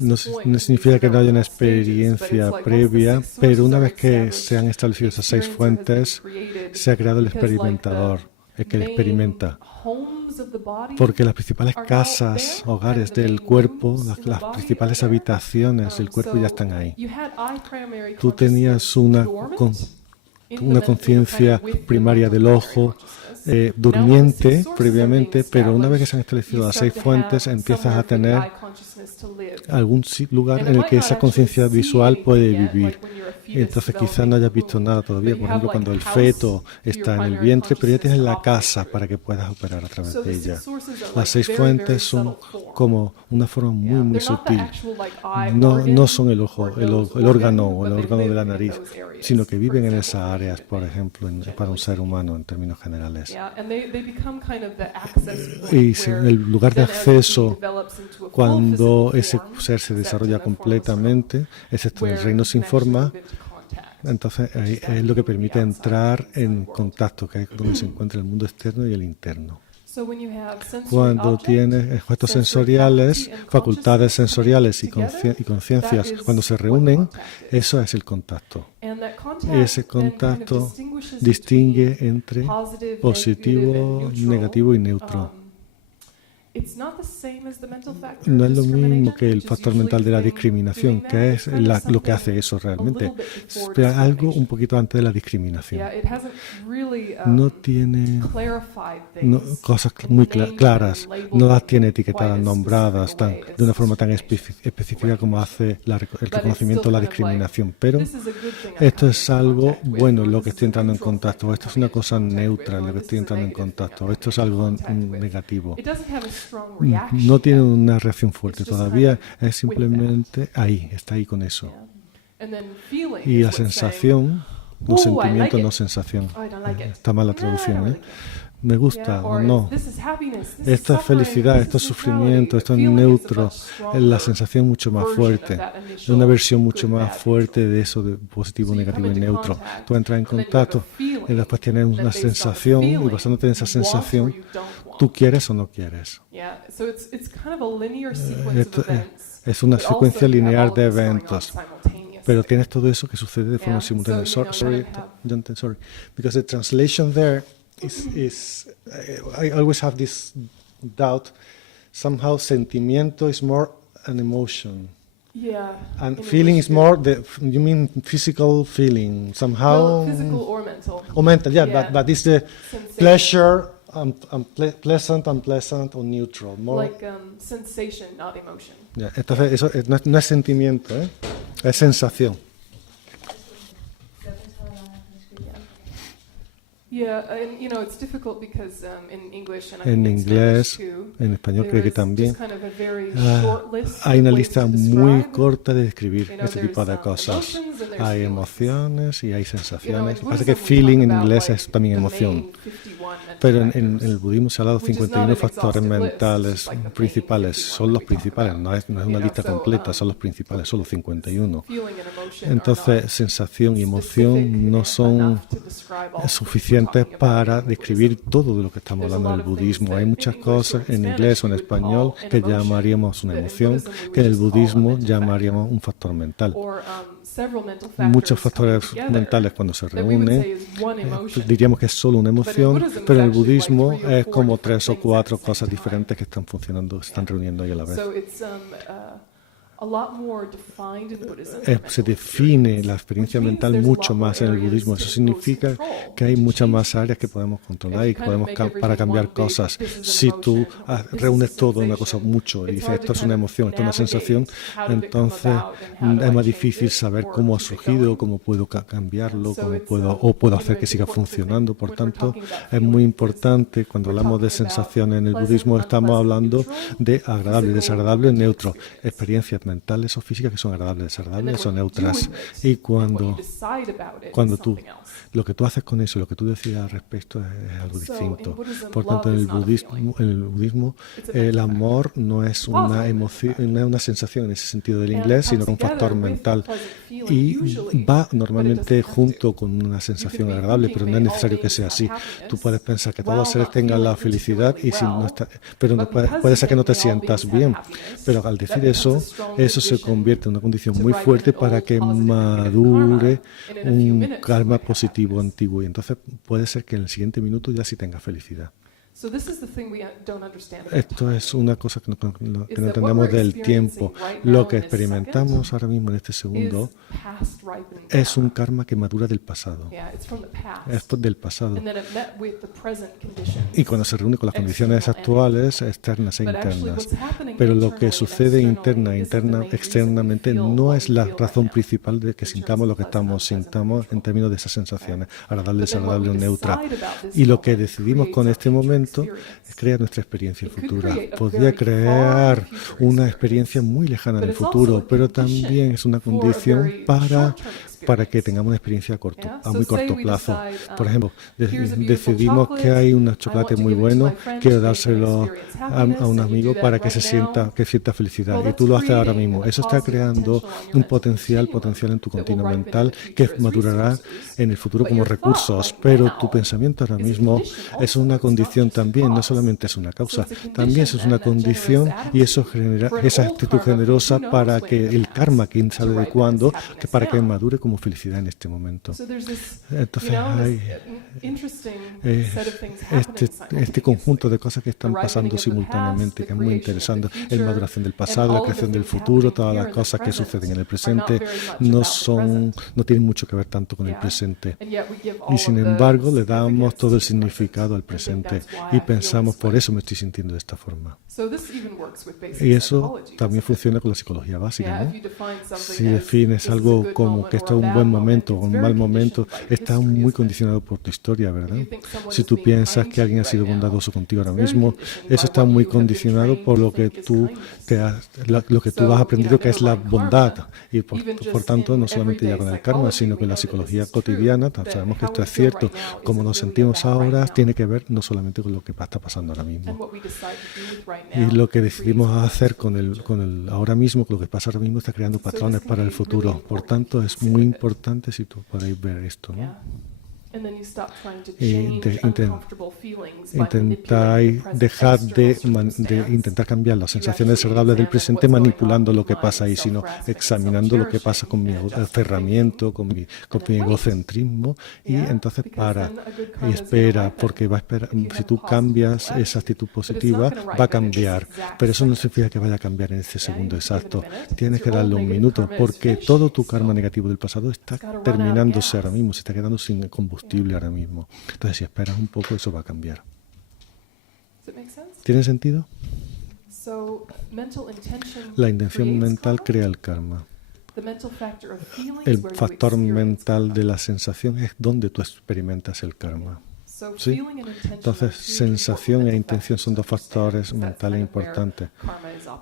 No significa que no haya una experiencia previa, pero una vez que se han establecido esas 6 fuentes, se ha creado el experimentador, el que experimenta. Porque las principales casas, hogares del cuerpo, las principales habitaciones del cuerpo ya están ahí. Tú tenías una conciencia primaria del ojo durmiente previamente, pero una vez que se han establecido las 6 fuentes, empiezas a tener algún lugar en el que esa conciencia visual puede vivir. Entonces quizás no hayas visto nada todavía, por ejemplo, cuando el feto está en el vientre, pero ya tienes la casa para que puedas operar a través de ella. Las 6 fuentes son como una forma muy sutil. No son el ojo, el órgano o el órgano de la nariz, sino que viven en esas áreas, por ejemplo, para un ser humano en términos generales. Y el lugar de acceso, cuando ese ser se desarrolla completamente, excepto en el reino sin forma, entonces ahí es lo que permite entrar en contacto, que es donde se encuentra el mundo externo y el interno. Cuando tienes objetos sensoriales, facultades sensoriales y conciencias, cuando se reúnen, eso es el contacto. Y ese contacto distingue entre positivo, negativo y neutro. No es lo mismo que el factor mental de la discriminación, que es lo que hace eso realmente. Pero algo un poquito antes de la discriminación. No tiene cosas muy claras, no las tiene etiquetadas, nombradas de una forma tan específica como hace el reconocimiento de la discriminación. Pero esto es algo bueno en lo que estoy entrando en contacto. Esto es una cosa neutra en lo que estoy entrando en contacto. Esto es algo negativo. No tiene una reacción fuerte todavía, es simplemente ahí, está ahí con eso. Y la sensación, no sentimiento, no sensación. Está mal la traducción, ¿eh? Me gusta o no. Esto es felicidad, esto es sufrimiento, esto es neutro. Es la sensación mucho más fuerte. Es una versión mucho más fuerte de eso de positivo, negativo y neutro. Tú entras en contacto y después tienes una sensación y basándote en esa sensación, tú quieres o no quieres. Es una secuencia lineal de eventos. Pero tienes todo eso que sucede de forma simultánea. Sorry, Jonathan, sorry. Because the translation there is I always have this doubt. Somehow sentimiento is more an emotion. And feeling is more you mean physical feeling somehow. Well, physical or mental. Or mental, yeah. But it's the pleasure, pleasant, unpleasant, or neutral. More like sensation, not emotion. Yeah, entonces eso no es sentimiento, es sensación. En inglés, en español creo que también, hay una lista muy corta de describir este tipo de cosas. Hay emociones y hay sensaciones. Parece que feeling en inglés es también emoción. Pero en el budismo se ha dado 51 factores mentales principales. Son los principales, no es una lista completa, son los principales, son los 51. Entonces, sensación y emoción no son suficientes para describir todo de lo que estamos hablando en el budismo. Hay muchas cosas en inglés o en español que llamaríamos una emoción, que en el budismo llamaríamos un factor mental. Muchos factores mentales cuando se reúnen, diríamos que es solo una emoción, pero en el budismo es como 3 o 4 cosas diferentes que están funcionando, se están reuniendo ahí a la vez. Se define la experiencia mental mucho más en el budismo. Eso significa que hay muchas más áreas que podemos controlar y que podemos para cambiar cosas. Si tú reúnes todo en una cosa mucho y dices esto es una emoción, esto es una sensación, entonces es más difícil saber cómo ha surgido, cómo puedo cambiarlo, cómo puedo hacer que siga funcionando. Por tanto, es muy importante cuando hablamos de sensaciones en el budismo, estamos hablando de agradable, desagradable, neutro, experiencias mentales o físicas que son agradables, desagradables o neutras. Y cuando tú, lo que tú haces con eso, lo que tú decides al respecto es algo distinto. Por tanto, en el budismo, el amor no es una emoción, no es una sensación en ese sentido del inglés, sino un factor mental. Y va normalmente junto con una sensación agradable, pero no es necesario que sea así. Tú puedes pensar que todos los seres tengan la felicidad, pero puede ser que no te sientas bien. Pero al decir eso se convierte en una condición muy fuerte para que madure un karma positivo antiguo. Y entonces puede ser que en el siguiente minuto ya sí tenga felicidad. Esto es una cosa que no entendemos del tiempo. Lo que experimentamos ahora mismo en este segundo es un karma que madura del pasado. Es del pasado. Y cuando se reúne con las condiciones actuales, externas e internas. Pero lo que sucede externamente no es la razón principal de que sintamos lo que sintamos en términos de esas sensaciones, agradable, desagradable o neutra. Y lo que decidimos con este momento pensamiento crea nuestra experiencia futura. Podría crear una experiencia muy lejana en el futuro, pero también es una condición para que tengamos una experiencia a muy corto plazo. Por ejemplo, decidimos que hay un chocolate muy bueno, quiero dárselo a un amigo para que sienta felicidad, y tú lo haces ahora mismo. Eso está creando un potencial en tu continuo mental que madurará en el futuro como recursos, pero tu pensamiento ahora mismo es una condición también, no solamente es una causa, también es una condición, y eso genera esa actitud generosa para que el karma, quién sabe de cuándo, para que madure como felicidad en este momento. Entonces hay este conjunto de cosas que están pasando simultáneamente, que es muy interesante. La maduración del pasado, la creación del futuro, todas las cosas que suceden en el presente no tienen mucho que ver tanto con el presente. Y sin embargo, le damos todo el significado al presente y pensamos, por eso me estoy sintiendo de esta forma. Y eso también funciona con la psicología básica, ¿no? Si defines algo como que esto es un buen momento o un mal momento, está muy condicionado por tu historia, ¿verdad? Si tú piensas que alguien ha sido bondadoso contigo ahora mismo, eso está muy condicionado por lo que tú has aprendido que es la bondad. Y por tanto, no solamente ya con el karma, sino que la psicología cotidiana, sabemos que esto es cierto. Como nos sentimos ahora, tiene que ver no solamente con lo que está pasando ahora mismo. Y lo que decidimos hacer con el ahora mismo, con lo que pasa ahora mismo, está creando patrones para el futuro. Por tanto, es muy importante si tú podéis ver esto, ¿no? Intentáis dejar de intentar cambiar las sensaciones desagradables del presente manipulando lo que pasa ahí, sino examinando lo que pasa con mi aferramiento, con mi egocentrismo, y entonces y espera, porque va a esperar. Si tú cambias esa actitud positiva, va a cambiar, pero eso no significa que vaya a cambiar en ese segundo exacto. Tienes que darle un minuto, porque todo tu karma negativo del pasado está terminándose ahora mismo, se está quedando sin combustible ahora mismo. Entonces, si esperas un poco, eso va a cambiar. ¿Tiene sentido? La intención mental crea el karma. El factor mental de la sensación es donde tú experimentas el karma. ¿Sí? Entonces, sensación e intención son dos factores mentales importantes,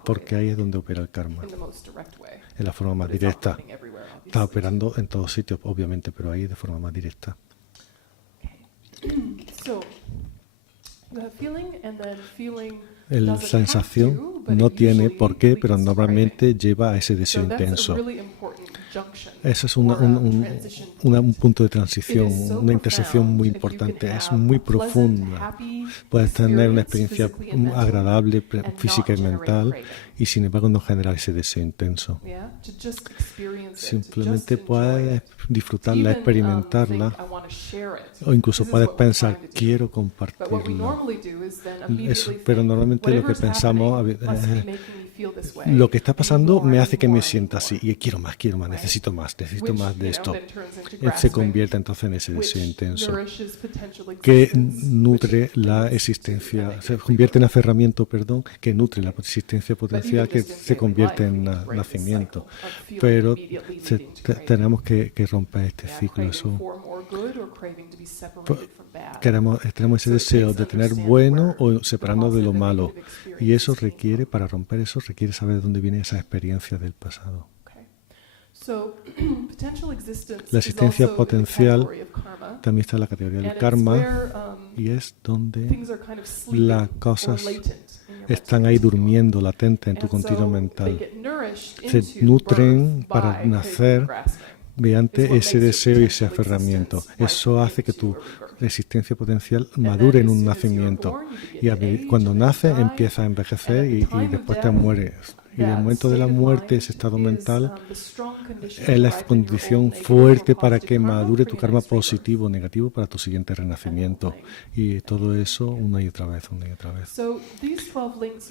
porque ahí es donde opera el karma, en la forma más directa. Está operando en todos sitios, obviamente, pero ahí de forma más directa. La sensación no tiene por qué, pero normalmente lleva a ese deseo intenso. Ese es un punto de transición, una intersección muy importante, es muy profunda. Puedes tener una experiencia agradable física y mental y sin embargo no generar ese deseo intenso. Simplemente puedes disfrutarla, experimentarla, o incluso puedes pensar, quiero compartirla. Pero normalmente lo que pensamos, lo que está pasando me hace que me sienta así y quiero más, necesito más de esto. Se convierte entonces en ese deseo intenso que nutre la existencia, se convierte en aferramiento, que nutre la existencia potencial que se convierte en nacimiento. Pero tenemos que romper este ciclo. Tenemos ese deseo de tener bueno o separarnos de lo malo, y eso para romper eso requiere saber de dónde viene esa experiencia del pasado. La existencia potencial también está en la categoría del karma, y es donde las cosas están ahí durmiendo, latentes en tu continuo mental. Se nutren para nacer mediante ese deseo y ese aferramiento. Eso hace que tu existencia potencial madure en un nacimiento. Y cuando nace, empieza a envejecer y después te mueres. Y en el momento de la muerte, ese estado mental es la condición fuerte para que madure tu karma positivo o negativo para tu siguiente renacimiento. Y todo eso una y otra vez.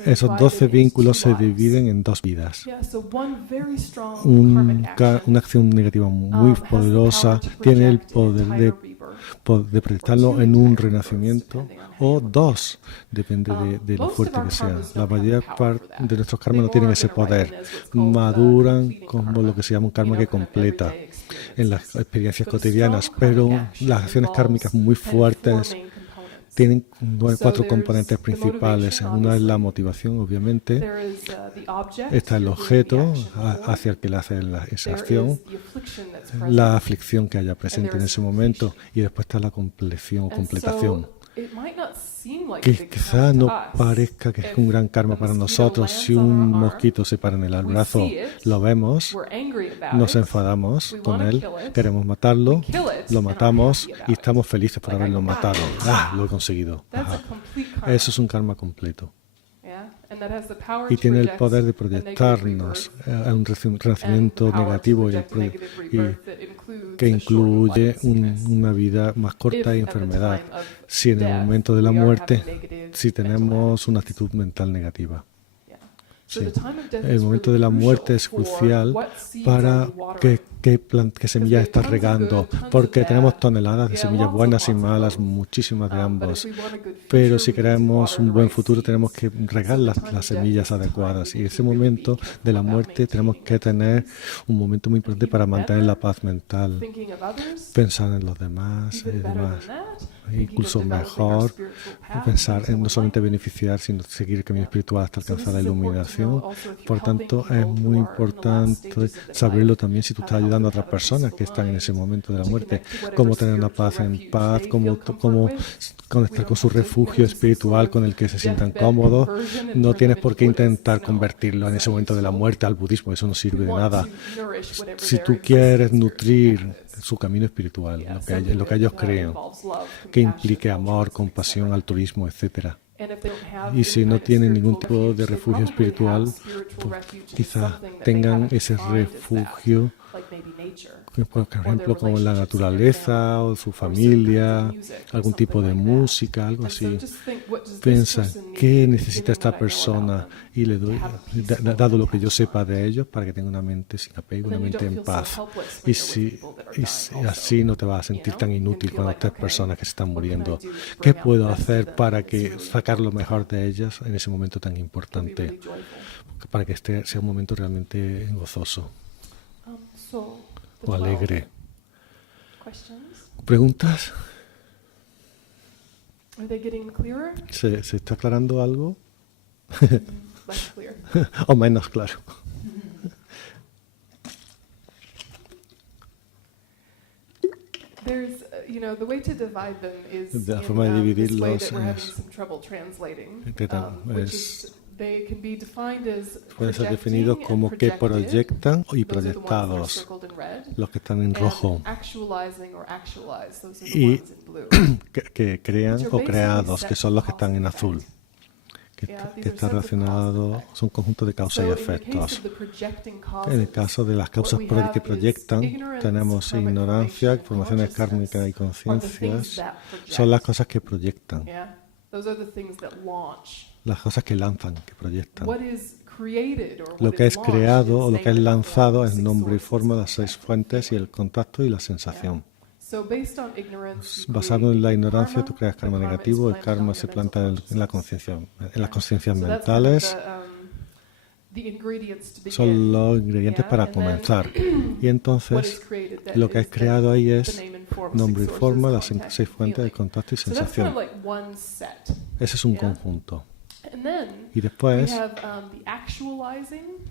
Esos 12 vínculos se dividen en dos vidas. Una acción negativa muy poderosa tiene el poder de proyectarlo en un renacimiento, o dos, depende de lo fuerte que sea. La mayor parte de nuestros karmas no tienen ese poder, maduran como lo que se llama un karma que completa en las experiencias cotidianas, pero las acciones kármicas muy fuertes tienen 4 componentes principales. Una es la motivación, obviamente. Está el objeto hacia el que le hace esa acción, la aflicción que haya presente en ese momento, y después está la compleción o completación. Que quizá no parezca que es un gran karma para nosotros. Si un mosquito se para en el brazo, lo vemos, nos enfadamos con él, queremos matarlo, lo matamos y estamos felices por haberlo matado. ¡Ah, lo he conseguido! Ajá. Eso es un karma completo. Y tiene el poder de proyectarnos a un renacimiento negativo y que incluye una vida más corta y enfermedad. Si en el momento de la muerte, si tenemos una actitud mental negativa. Sí. El momento de la muerte es crucial para qué semillas estás regando, porque tenemos toneladas de semillas buenas y malas, muchísimas de ambos. Pero si queremos un buen futuro, tenemos que regar las semillas adecuadas. Y en ese momento de la muerte tenemos que tener un momento muy importante para mantener la paz mental, pensar en los demás y demás. Incluso mejor pensar en no solamente beneficiar, sino seguir el camino espiritual hasta alcanzar la iluminación. Por tanto, es muy importante saberlo también si tú estás ayudando a otras personas que están en ese momento de la muerte, cómo tener una paz en paz, cómo conectar con su refugio espiritual con el que se sientan cómodos. No tienes por qué intentar convertirlo en ese momento de la muerte al budismo, eso no sirve de nada. Si tú quieres nutrir su camino espiritual, lo que ellos creen, que implique amor, compasión, altruismo, etcétera. Y si no tienen ningún tipo de refugio espiritual, pues quizás tengan ese refugio, por ejemplo, como la naturaleza o su familia, algún tipo de música, algo así. Piensa, ¿qué necesita esta persona? Y le doy, dado lo que yo sepa de ellos, para que tenga una mente sin apego, una mente en paz. Y así no te vas a sentir tan inútil cuando estas personas que se están muriendo. ¿Qué puedo hacer para sacar lo mejor de ellas en ese momento tan importante? Para que sea un momento realmente gozoso o alegre. ¿Preguntas? ¿Se está aclarando algo? O menos claro. La forma de dividirlos pueden ser definidos como que proyectan y proyectados, los que están en rojo, y que crean o creados, que son los que están en azul, que está relacionado, son conjuntos de causa y efectos. En el caso de las causas que proyectan, tenemos ignorancia, formaciones kármicas y conciencias, son las cosas que proyectan. Las cosas que lanzan, que proyectan. Lo que es creado o lo que es lanzado es nombre y forma, las 6 fuentes y el contacto y la sensación. Basado en la ignorancia, tú creas karma negativo. El karma se planta en la conciencia, en las conciencias mentales. Son los ingredientes para comenzar. Y entonces, lo que es creado ahí es nombre y forma, las 6 fuentes de contacto y sensación. Ese es un conjunto. Y después,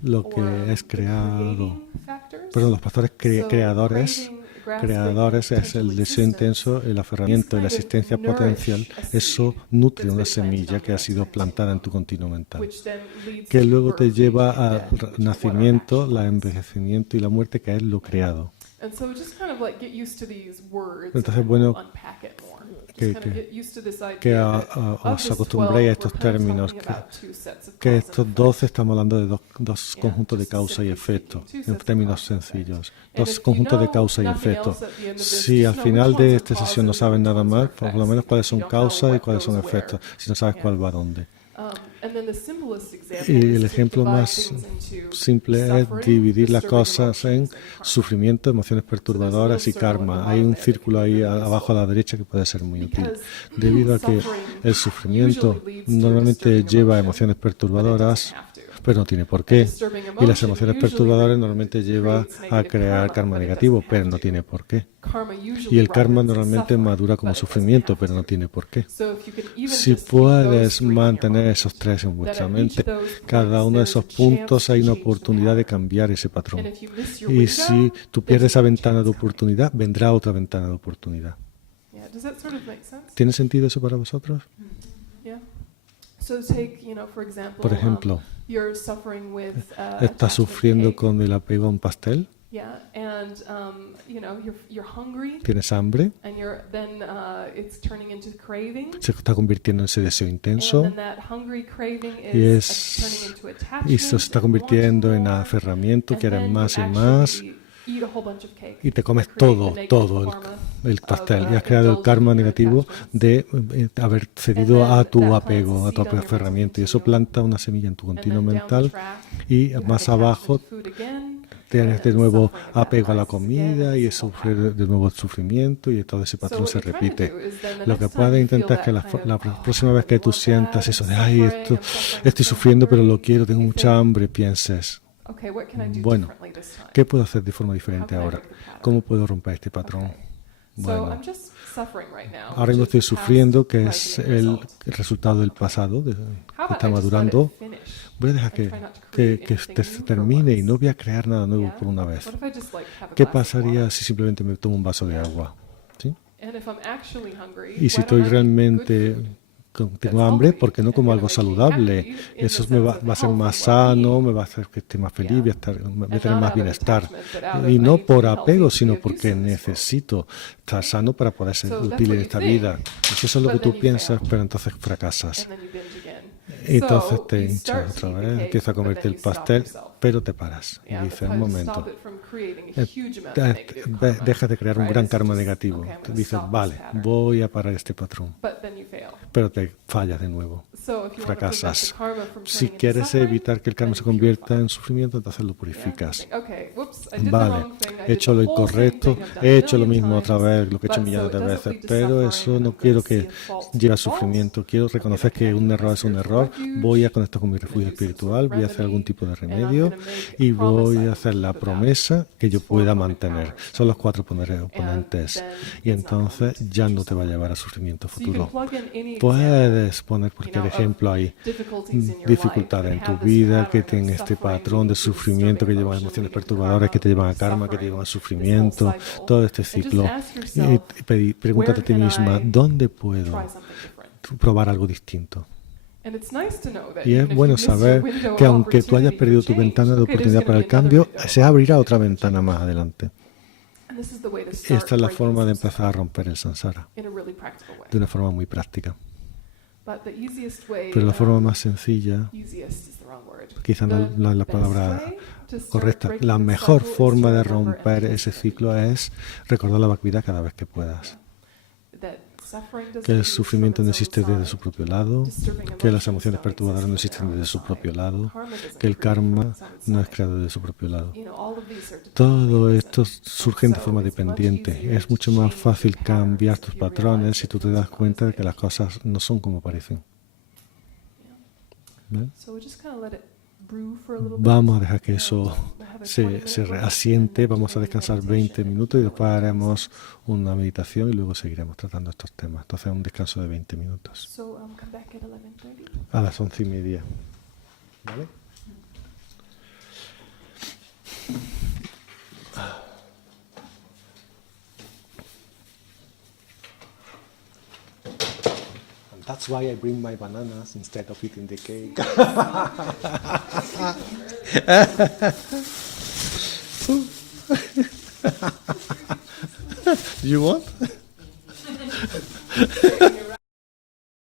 lo que es creado, perdón, los factores creadores es el deseo intenso, el aferramiento y la existencia potencial. Eso nutre una semilla que ha sido plantada en tu continuo mental, que luego te lleva al nacimiento, el envejecimiento y la muerte, que es lo creado. Entonces, bueno, que os acostumbréis a estos términos, que estos 12 estamos hablando de dos conjuntos de causa y efecto, en términos sencillos, 2 conjuntos de causa y efecto. Si al final de esta sesión no sabes nada más, por lo menos cuáles son causas y cuáles son efectos, si no sabes cuál va a dónde. Y el ejemplo más simple es dividir las cosas en sufrimiento, emociones perturbadoras y karma. Hay un círculo ahí abajo a la derecha que puede ser muy útil. Debido a que el sufrimiento normalmente lleva a emociones perturbadoras, pero no tiene por qué. Y las emociones perturbadoras normalmente llevan a crear karma negativo, pero no tiene por qué. Y el karma normalmente madura como sufrimiento, pero no tiene por qué. Si puedes mantener esos tres en vuestra mente, cada uno de esos puntos hay una oportunidad de cambiar ese patrón. Y si tú pierdes esa ventana de oportunidad, vendrá otra ventana de oportunidad. ¿Tiene sentido eso para vosotros? Por ejemplo, ¿estás sufriendo con el apego a un pastel? ¿Tienes hambre? Se está convirtiendo en ese deseo intenso y se está convirtiendo en aferramiento, quieres más y más y te comes todo el pastel y has creado el karma negativo de haber cedido a tu apego, a tu aferramiento, y eso planta una semilla en tu continuo mental y más abajo tienes de nuevo apego a la comida y sufrir de nuevo el sufrimiento y todo ese patrón se repite. Lo que puedes intentar es que la próxima vez que tú sientas eso de ay, estoy sufriendo pero lo quiero, tengo mucha hambre, pienses, bueno, ¿qué puedo hacer de forma diferente ahora? ¿Cómo puedo romper este patrón? Bueno, ahora mismo estoy sufriendo, que es el resultado del pasado, que está madurando. Voy a dejar que se termine y no voy a crear nada nuevo por una vez. ¿Qué pasaría si simplemente me tomo un vaso de agua? ¿Sí? Y si estoy realmente tengo hambre, ¿por qué no como algo saludable? Eso me va a hacer más sano, me va a hacer que esté más feliz, voy a tener más bienestar. Y no por apego, sino porque necesito estar sano para poder ser útil en esta vida. Y si eso es lo que tú piensas, pero entonces fracasas. Y entonces te hinchas otra vez, empiezas a comerte el pastel, pero te paras y dices, un momento, deja de crear un gran karma negativo. Dices, vale, voy a parar este patrón, pero te fallas de nuevo, fracasas. Si quieres evitar que el karma se convierta en sufrimiento, entonces lo purificas. Vale, he hecho lo incorrecto, he hecho lo mismo otra vez, lo que he hecho millones de veces, pero eso no quiero que lleve a sufrimiento. Quiero reconocer que un error es un error, voy a conectar con mi refugio espiritual, voy a hacer algún tipo de remedio y voy a hacer la promesa que yo pueda mantener. Son los 4 oponentes y entonces ya no te va a llevar a sufrimiento futuro. Puedes poner cualquier ejemplo ahí, dificultades en tu vida que tienen este patrón de sufrimiento que llevan a emociones perturbadoras, que te llevan a karma, que te llevan a sufrimiento, todo este ciclo. Y pregúntate a ti misma, ¿dónde puedo probar algo distinto? Y es bueno saber que aunque tú hayas perdido tu ventana de oportunidad para el cambio, se abrirá otra ventana más adelante. Y esta es la forma de empezar a romper el samsara, de una forma muy práctica. Pero la forma más sencilla, quizá no es la palabra correcta, la mejor forma de romper ese ciclo es recordar la Bhagavad cada vez que puedas. Que el sufrimiento no existe desde su propio lado, que las emociones perturbadoras no existen desde su propio lado, que el karma no es creado desde su propio lado. Todo esto surge de forma dependiente. Es mucho más fácil cambiar tus patrones si tú te das cuenta de que las cosas no son como parecen. ¿Ves? Vamos a dejar que eso se asiente, vamos a descansar 20 minutos y después haremos una meditación y luego seguiremos tratando estos temas. Entonces un descanso de 20 minutos. A las 11:30. ¿Vale? That's why I bring my bananas instead of eating the cake. You want?